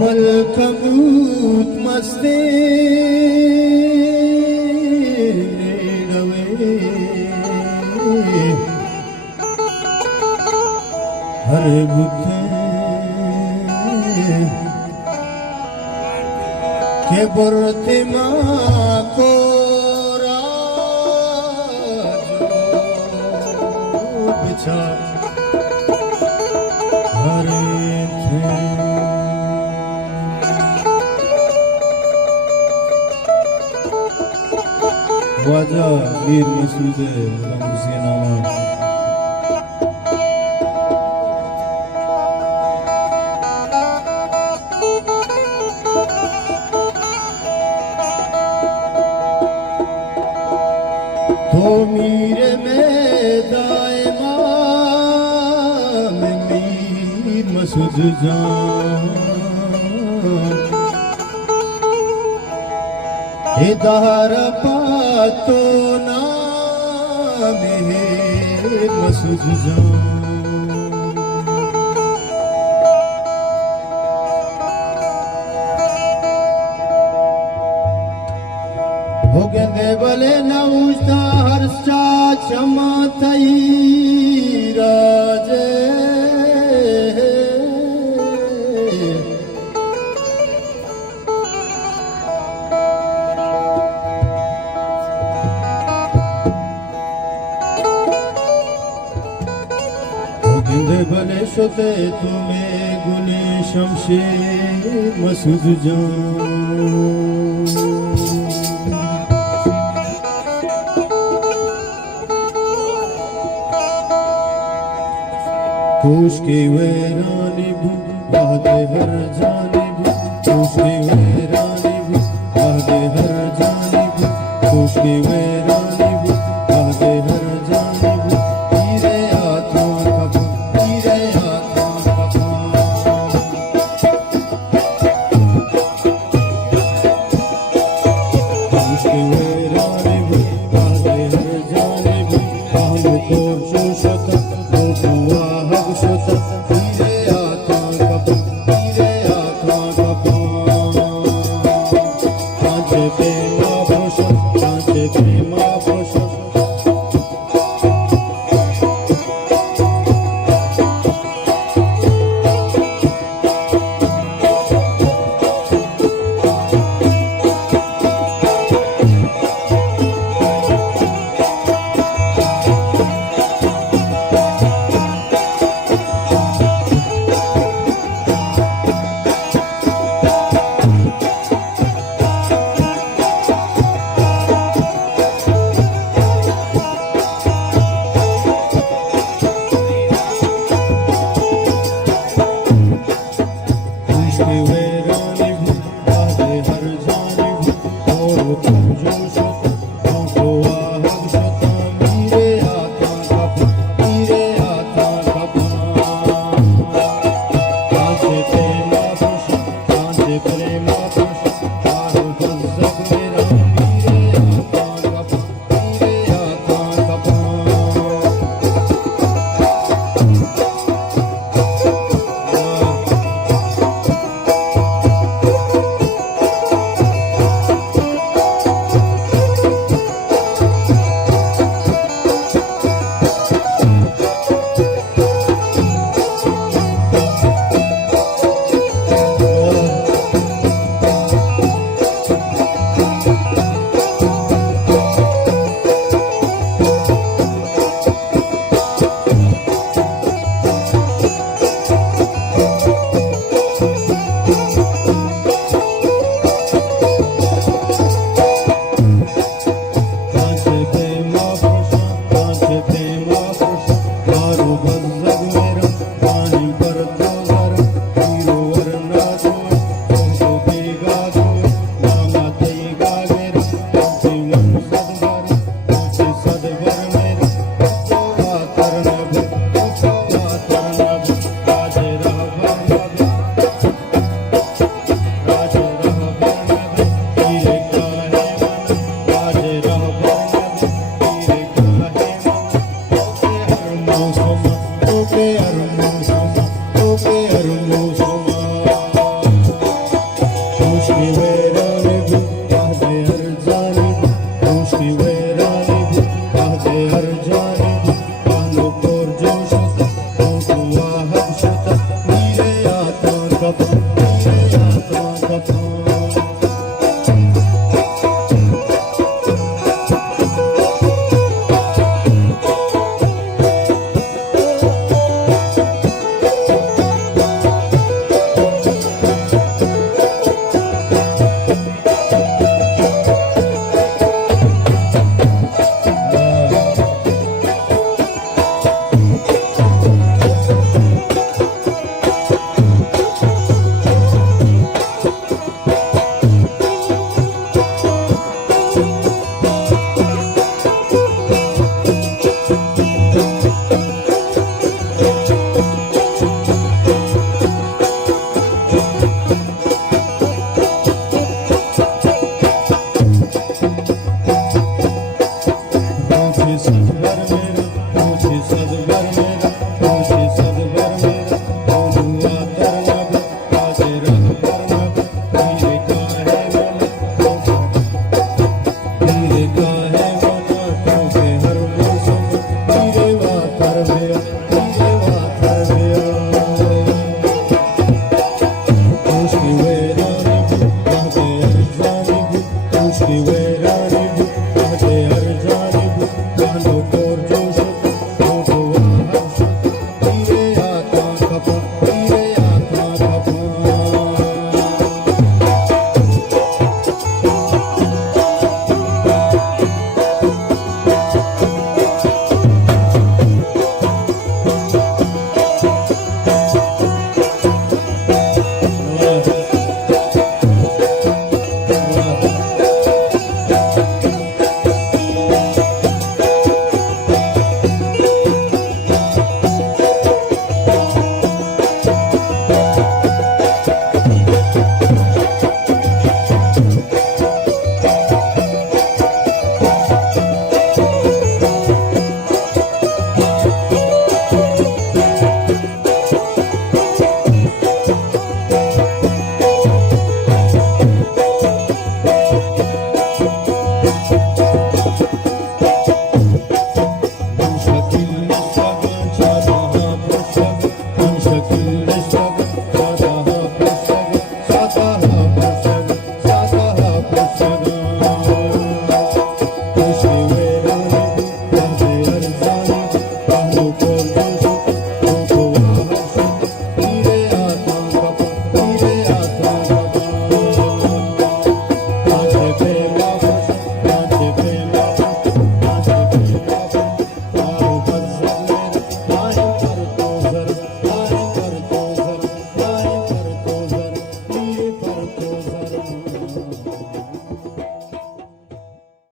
मलकबूत मस्ते रवे हर बुखे के बरते माँ को राजो बिछा हरे थे ख्वाजा मीर मसूद हुसैनामा तो मीर में दायमा में मीर मसूद जान इधर पातो नाम है मसूद जान हो गए भले नौजदा हर्षा क्षमा थई राजे भले शोते तुम्हें गुने शमशेर मसूद जान खुश के वैरानी भू बागे हर जानिब खुश के वैरानी भू बागे हर जानिब खुश के वैरानी भू बागे हर जानिब हीरे आत्मा कब हीरे आत्मा कब खुश के वैरानी भू बागे हर जानिब बागे तो जो शता सदबर में